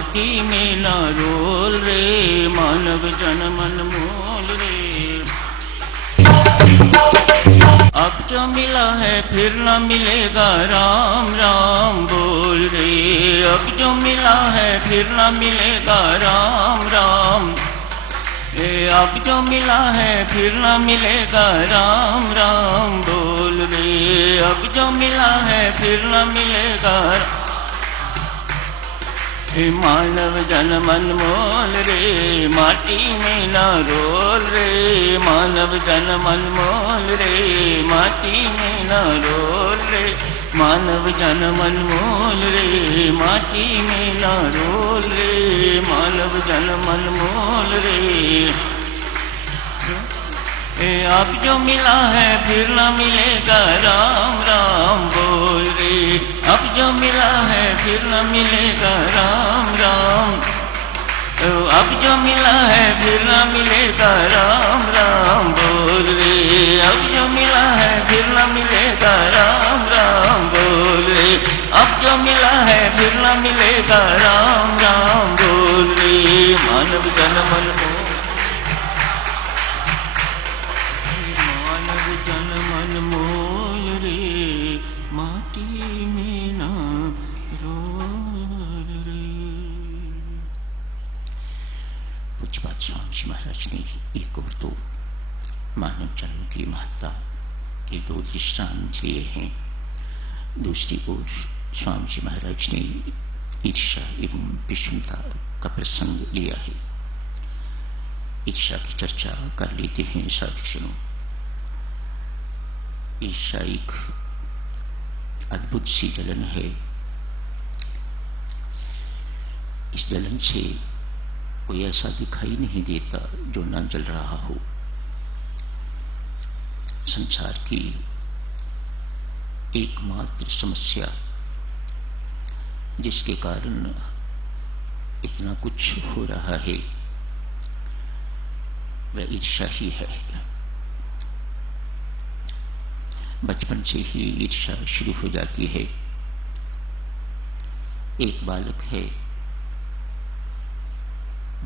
माटी में ना रोल रे, मानव जन्म अनमोल रे। अब जो मिला है फिर न मिलेगा, राम राम बोल रे। अब जो मिला है फिर न मिलेगा, राम राम। अब जो मिला है फिर न मिलेगा, राम राम बोल रे। अब जो मिला है फिर न मिलेगा, मानव जन्म अनमोल रे, माटी में ना रोल रे। मानव जन्म अनमोल रे, माटी में ना रोल रे। मानव जन्म अनमोल रे, माटी में ना रोल रे। मानव जन्म अनमोल रे। अब जो मिला है फिर न मिलेगा, राम राम बोल रे। अब जो मिला है फिर न मिलेगा, राम राम। अब जो मिला है फिर न मिलेगा, राम राम बोल रे। अब जो मिला है फिर न मिलेगा, राम राम बोल रे। अब जो मिला है फिर न मिलेगा, राम राम बोल रे। मानव जन्म अनमोल, जन्म अनमोल रे, माटी में ना रोल रे। पूज्यपाद स्वामी जी महाराज ने एक और दो मानव जन्म की महत्ता के दो दृष्टांत लिए हैं। दूसरी ओर स्वामी जी महाराज ने ईर्ष्या एवं विषमता का प्रसंग लिया है। ईर्ष्या की चर्चा कर लेते हैं साधुजनों। ईर्ष्या एक अद्भुत सी जलन है। इस जलन से कोई ऐसा दिखाई नहीं देता जो न जल रहा हो। संसार की एकमात्र समस्या जिसके कारण इतना कुछ हो रहा है वह ईर्ष्या ही है। बचपन से ही ईर्ष्या शुरू हो जाती है। एक बालक है,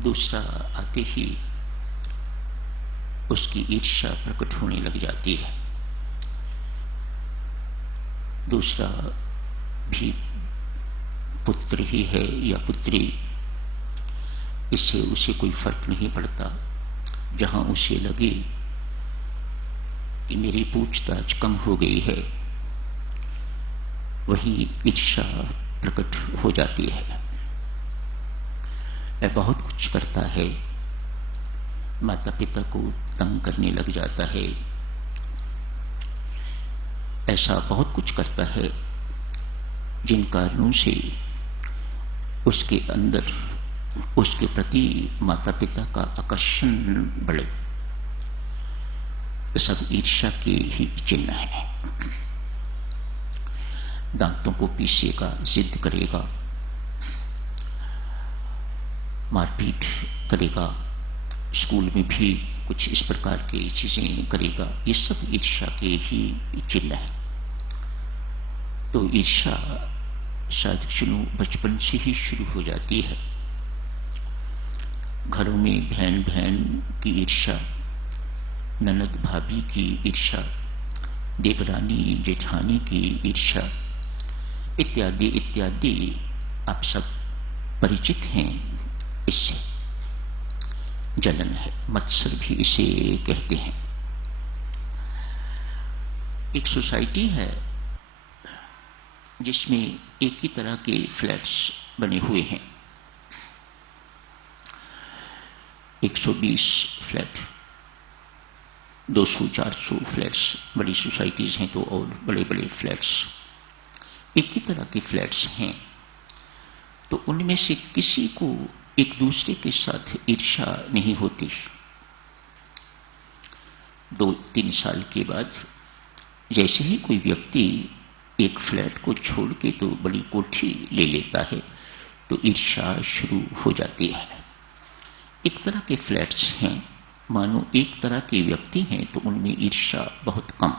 दूसरा आते ही उसकी ईर्ष्या प्रकट होने लग जाती है। दूसरा भी पुत्र ही है या पुत्री, इससे उसे कोई फर्क नहीं पड़ता। जहां उसे लगे कि मेरी पूछताछ कम हो गई है, वही ईर्ष्या प्रकट हो जाती है। वह बहुत कुछ करता है, माता पिता को तंग करने लग जाता है। ऐसा बहुत कुछ करता है जिन कारणों से उसके अंदर उसके प्रति माता पिता का आकर्षण बढ़े। सब ईर्ष्या के ही चिन्ह है। दांतों को पीसेगा, जिद करेगा, मारपीट करेगा, स्कूल में भी कुछ इस प्रकार की चीजें करेगा। ये सब ईर्ष्या के ही चिन्ह है। तो ईर्ष्या साधुजनों बचपन से ही शुरू हो जाती है। घरों में बहन बहन की ईर्ष्या, ननद भाभी की ईर्ष्या, देवरानी जेठानी की ईर्ष्या इत्यादि इत्यादि आप सब परिचित हैं। इससे जलन है, मत्सर भी इसे कहते हैं। एक सोसाइटी है जिसमें एक ही तरह के फ्लैट्स बने हुए हैं। 120 फ्लैट, 200-400 फ्लैट्स, बड़ी सोसाइटीज हैं तो और बड़े बड़े फ्लैट्स। एक ही तरह के फ्लैट्स हैं, तो उनमें से किसी को एक दूसरे के साथ ईर्ष्या नहीं होती। 2-3 साल के बाद जैसे ही कोई व्यक्ति एक फ्लैट को छोड़ के तो बड़ी कोठी ले लेता है, तो ईर्ष्या शुरू हो जाती है। एक तरह के फ्लैट्स हैं, मानो एक तरह के व्यक्ति हैं तो उनमें ईर्ष्या बहुत कम।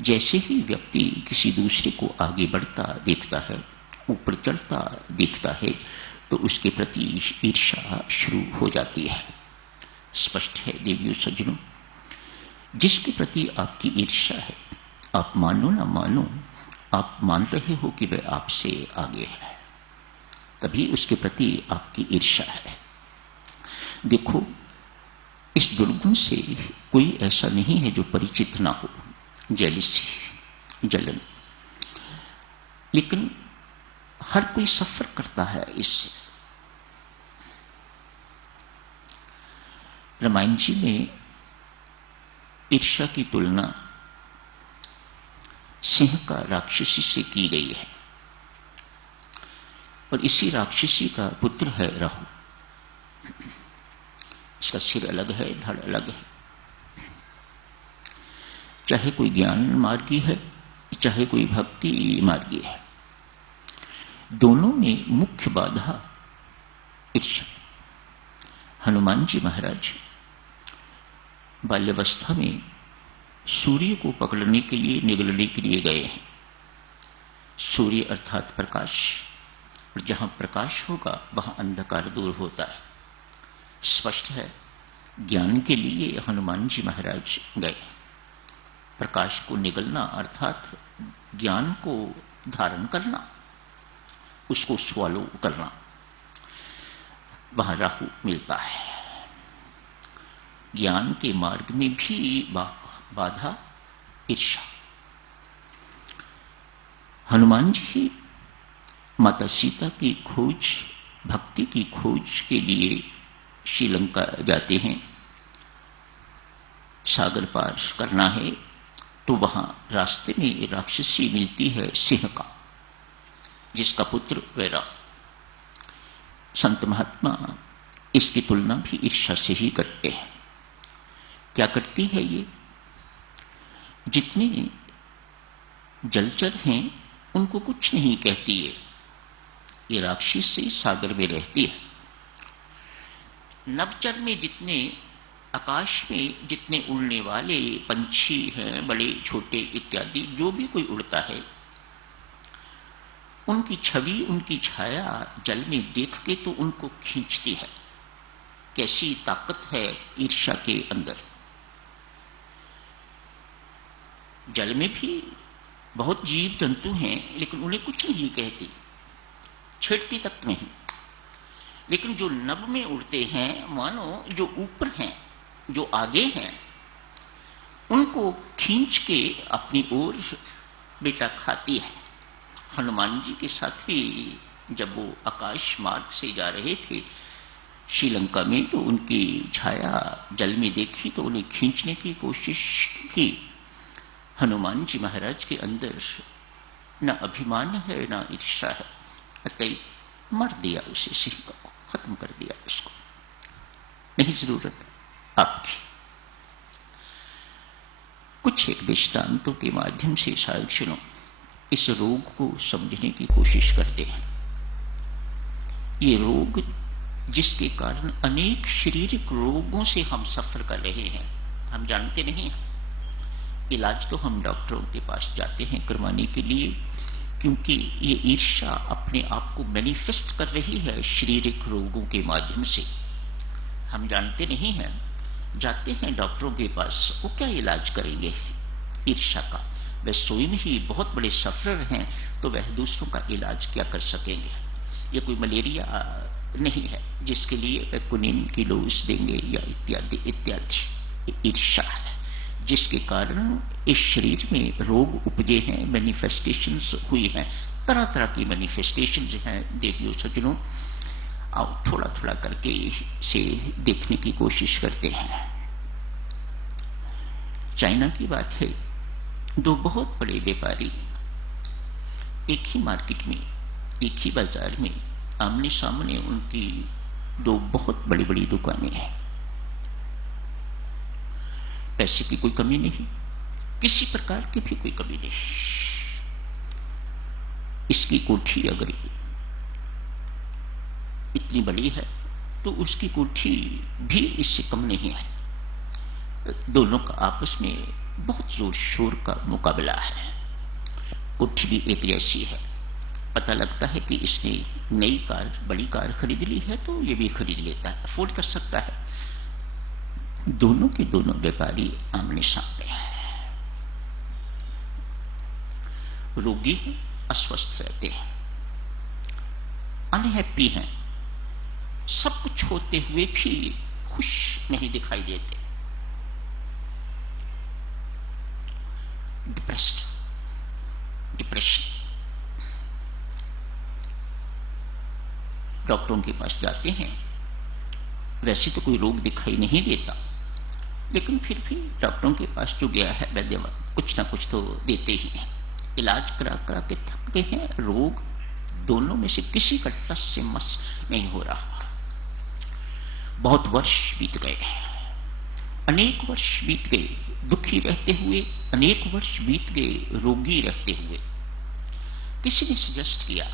जैसे ही व्यक्ति किसी दूसरे को आगे बढ़ता देखता है, ऊपर चढ़ता देखता है, तो उसके प्रति ईर्ष्या शुरू हो जाती है। स्पष्ट है देवियों सज्जनों, जिसके प्रति आपकी ईर्ष्या है, आप मानो ना मानो, आप मान रहे हो कि वह आपसे आगे है, तभी उसके प्रति आपकी ईर्ष्या है। देखो, इस दुर्गुण से कोई ऐसा नहीं है जो परिचित ना हो, जेलिसी, जलन, लेकिन हर कोई सफर करता है इससे। रामायण जी में ईर्ष्या की तुलना सिंह का राक्षसी से की गई है, और इसी राक्षसी का पुत्र है राहु। इसका सिर अलग है, धड़ अलग है। चाहे कोई ज्ञान मार्गी है, चाहे कोई भक्ति मार्गी है, दोनों में मुख्य बाधा ईर्ष्या। हनुमान जी महाराज बाल्यावस्था में सूर्य को पकड़ने के लिए, निगलने के लिए गए हैं। सूर्य अर्थात प्रकाश, और जहां प्रकाश होगा वहां अंधकार दूर होता है। स्पष्ट है, ज्ञान के लिए हनुमान जी महाराज गए। प्रकाश को निगलना अर्थात ज्ञान को धारण करना, उसको स्वालो करना, वहां राहु मिलता है। ज्ञान के मार्ग में भी बाधा ईर्ष्या। हनुमान जी माता सीता की खोज, भक्ति की खोज के लिए श्रीलंका जाते हैं। सागर पार करना है तो वहां रास्ते में राक्षसी मिलती है सिंह का, जिसका पुत्र वैरा। संत महात्मा इसकी तुलना भी ईर्ष्या से ही करते हैं। क्या करती है ये? जितने जलचर हैं उनको कुछ नहीं कहती है, ये राक्षसी सागर में रहती है। नवचर में जितने, आकाश में जितने उड़ने वाले पंछी हैं, बड़े छोटे इत्यादि, जो भी कोई उड़ता है, उनकी छवि, उनकी छाया जल में देख के तो उनको खींचती है। कैसी ताकत है ईर्ष्या के अंदर। जल में भी बहुत जीव जंतु हैं, लेकिन उन्हें कुछ नहीं कहती, छेड़ती तक नहीं। लेकिन जो नभ में उड़ते हैं, मानो जो ऊपर हैं, जो आगे हैं, उनको खींच के अपनी ओर बेटा खाती है। हनुमान जी के साथ भी जब वो आकाश मार्ग से जा रहे थे श्रीलंका में, तो उनकी छाया जल में देखी तो उन्हें खींचने की कोशिश की। हनुमान जी महाराज के अंदर न अभिमान है न ईर्ष्या है, अतः मर दिया उसे, सिंह को खत्म कर दिया, उसको नहीं जरूरत आपकी। कुछ एक दृष्टांतों के माध्यम से शायद सुनो, इस रोग को समझने की कोशिश करते हैं। ये रोग जिसके कारण अनेक शारीरिक रोगों से हम सफर कर रहे हैं, हम जानते नहीं हैं। इलाज तो हम डॉक्टरों के पास जाते हैं करवाने के लिए, क्योंकि ये ईर्ष्या अपने आप को मैनिफेस्ट कर रही है शारीरिक रोगों के माध्यम से। हम जानते नहीं हैं, जाते हैं डॉक्टरों के पास, वो क्या इलाज करेंगे ईर्ष्या का? वह स्वयं ही बहुत बड़े सफरर हैं, तो वह दूसरों का इलाज क्या कर सकेंगे? ये कोई मलेरिया नहीं है जिसके लिए वह कुनीन की डोज देंगे या इत्यादि इत्यादि। ईर्ष्या है जिसके कारण इस शरीर में रोग उपजे हैं, मैनिफेस्टेशंस हुई हैं, तरह तरह की मैनिफेस्टेशंस हैं। देवियों सज्जनों, आओ थोड़ा थोड़ा करके से देखने की कोशिश करते हैं। चाइना की बात है, दो बहुत बड़े व्यापारी एक ही मार्केट में, एक ही बाजार में, आमने सामने उनकी दो बहुत बड़ी बड़ी दुकानें हैं। पैसे की कोई कमी नहीं, किसी प्रकार की भी कोई कमी नहीं। इसकी कोठी अगर इतनी बड़ी है तो उसकी कोठी भी इससे कम नहीं है। दोनों का आपस में बहुत जोर शोर का मुकाबला है। कोठी भी एक जैसी है, पता लगता है कि इसने नई कार, बड़ी कार खरीद ली है तो ये भी खरीद लेता है, अफोर्ड कर सकता है। दोनों के दोनों व्यापारी आमने सामने हैं, रोगी हैं, अस्वस्थ रहते हैं, अनहैप्पी हैं, सब कुछ होते हुए भी खुश नहीं दिखाई देते, डिप्रेशन। डॉक्टरों के पास जाते हैं, वैसे तो कोई रोग दिखाई नहीं देता, लेकिन फिर भी डॉक्टरों के पास जो गया है वैद्य कुछ ना कुछ तो देते ही हैं। इलाज करा करा के थक गए हैं, रोग दोनों में से किसी का टस से मस नहीं हो रहा। बहुत वर्ष बीत गए, अनेक वर्ष बीत गए दुखी रहते हुए, अनेक वर्ष बीत गए रोगी रहते हुए। किसी ने सजेस्ट किया,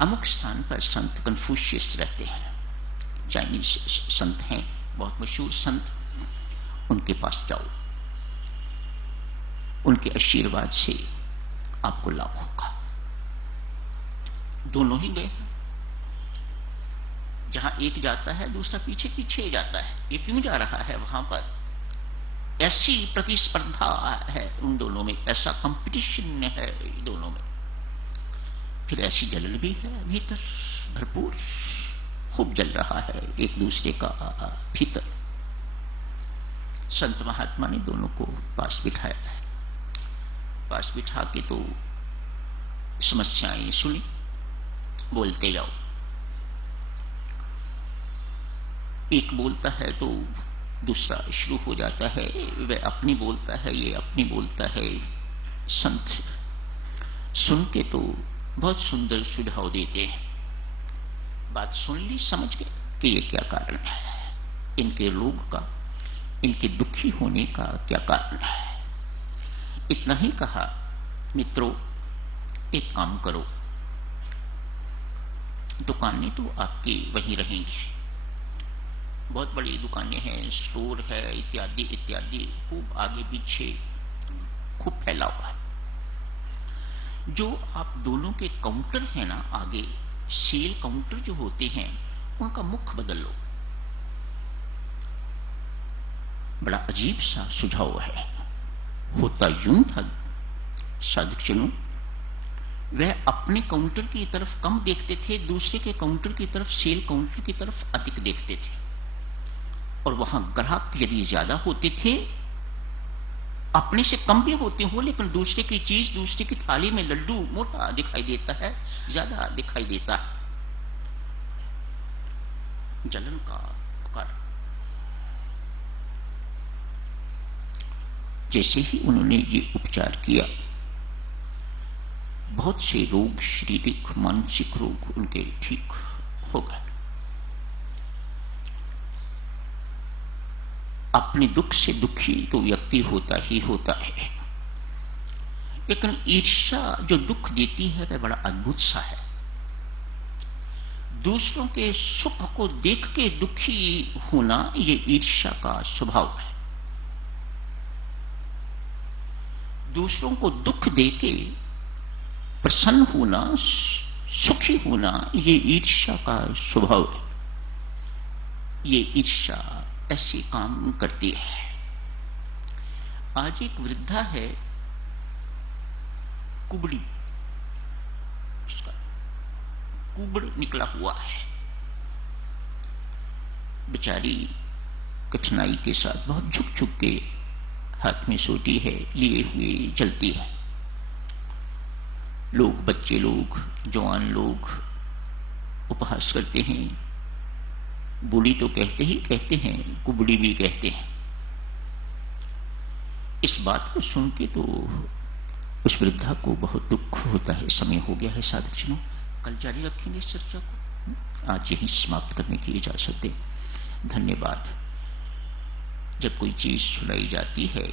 अमुक स्थान पर संत कन्फ्यूशियस रहते हैं, चाइनीज संत हैं, बहुत मशहूर संत, उनके पास जाओ, उनके आशीर्वाद से आपको लाभ होगा। दोनों ही गए, जहां एक जाता है दूसरा पीछे पीछे जाता है। ये क्यों जा रहा है वहां पर? ऐसी प्रतिस्पर्धा है उन दोनों में, ऐसा कंपटीशन है दोनों में, फिर ऐसी जलन भी है भीतर भरपूर, खूब जल रहा है एक दूसरे का भीतर। संत महात्मा ने दोनों को पास बिठाया है, पास बिठा के तो समस्याएं सुनी, बोलते जाओ। एक बोलता है तो दूसरा शुरू हो जाता है, वह अपनी बोलता है, ये अपनी बोलता है। संत सुन के तो बहुत सुंदर सुझाव देते हैं, बात सुन ली, समझ गए कि ये क्या कारण है, इनके रोग का, इनके दुखी होने का क्या कारण है। इतना ही कहा, मित्रों एक काम करो, दुकानें तो आपकी वहीं रहेंगी, बहुत बड़ी दुकानें हैं, स्टोर है, इत्यादि इत्यादि, खूब आगे पीछे खूब फैला हुआ है। जो आप दोनों के काउंटर हैं ना, आगे सेल काउंटर जो होते हैं, उनका मुख बदल लो। बड़ा अजीब सा सुझाव है। होता यूं था साधुजनों, वह अपने काउंटर की तरफ कम देखते थे, दूसरे के काउंटर की तरफ, सेल काउंटर की तरफ अधिक देखते थे, और वहां ग्राहक यदि ज्यादा होते थे, अपने से कम भी होते हो, लेकिन दूसरे की चीज, दूसरे की थाली में लड्डू मोटा दिखाई देता है, ज्यादा दिखाई देता है। जलन का कारण। जैसे ही उन्होंने ये उपचार किया, बहुत से रोग, शारीरिक मानसिक रोग उनके ठीक हो गए। अपने दुख से दुखी तो व्यक्ति होता ही होता है, लेकिन ईर्ष्या जो दुख देती है वह बड़ा अद्भुत सा है। दूसरों के सुख को देख के दुखी होना, ये ईर्ष्या का स्वभाव है। दूसरों को दुख देके प्रसन्न होना, सुखी होना, ये ईर्ष्या का स्वभाव है। ये ईर्ष्या ऐसे काम करती है। आज एक वृद्धा है, कुबड़ी, उसका कुबड़ निकला हुआ है, बेचारी कठिनाई के साथ बहुत झुक झुक के हाथ में सोटी है लिए हुए चलती है। लोग, बच्चे लोग, जवान लोग उपहास करते हैं, बूढ़ी तो कहते ही कहते हैं, कुबड़ी भी कहते हैं। इस बात को सुन के तो उस वृद्धा को बहुत दुख होता है। समय हो गया है साधुजनों, कल जारी रखेंगे इस चर्चा को, आज यही समाप्त करने की इजाजत दें। धन्यवाद। जब कोई चीज सुनाई जाती है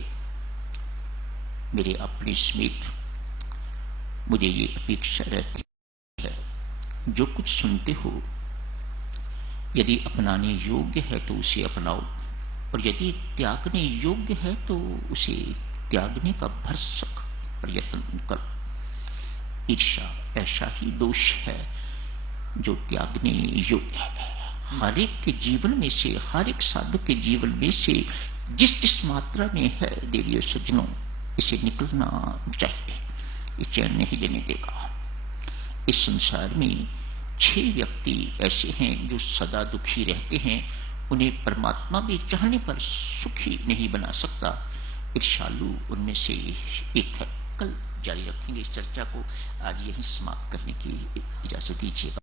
मेरे अपने समेत, मुझे ये अपेक्षा रहती है, जो कुछ सुनते हो यदि अपनाने योग्य है तो उसे अपनाओ, और यदि त्यागने योग्य है तो उसे त्यागने का भरसक प्रयत्न करो। ईर्ष्या ऐसा ही दोष है जो त्यागने योग्य है। हर एक के जीवन में से, हर एक साधक के जीवन में से जिस जिस मात्रा में है देवियों सज्जनों, इसे निकलना चाहिए। ये चैन नहीं देने देगा। इस संसार में 6 व्यक्ति ऐसे हैं जो सदा दुखी रहते हैं। उन्हें परमात्मा भी चाहने पर सुखी नहीं बना सकता। ईर्ष्यालु उनमें से एक है। कल जारी रखेंगे इस चर्चा को। आज यही समाप्त करने की इजाजत दीजिएगा।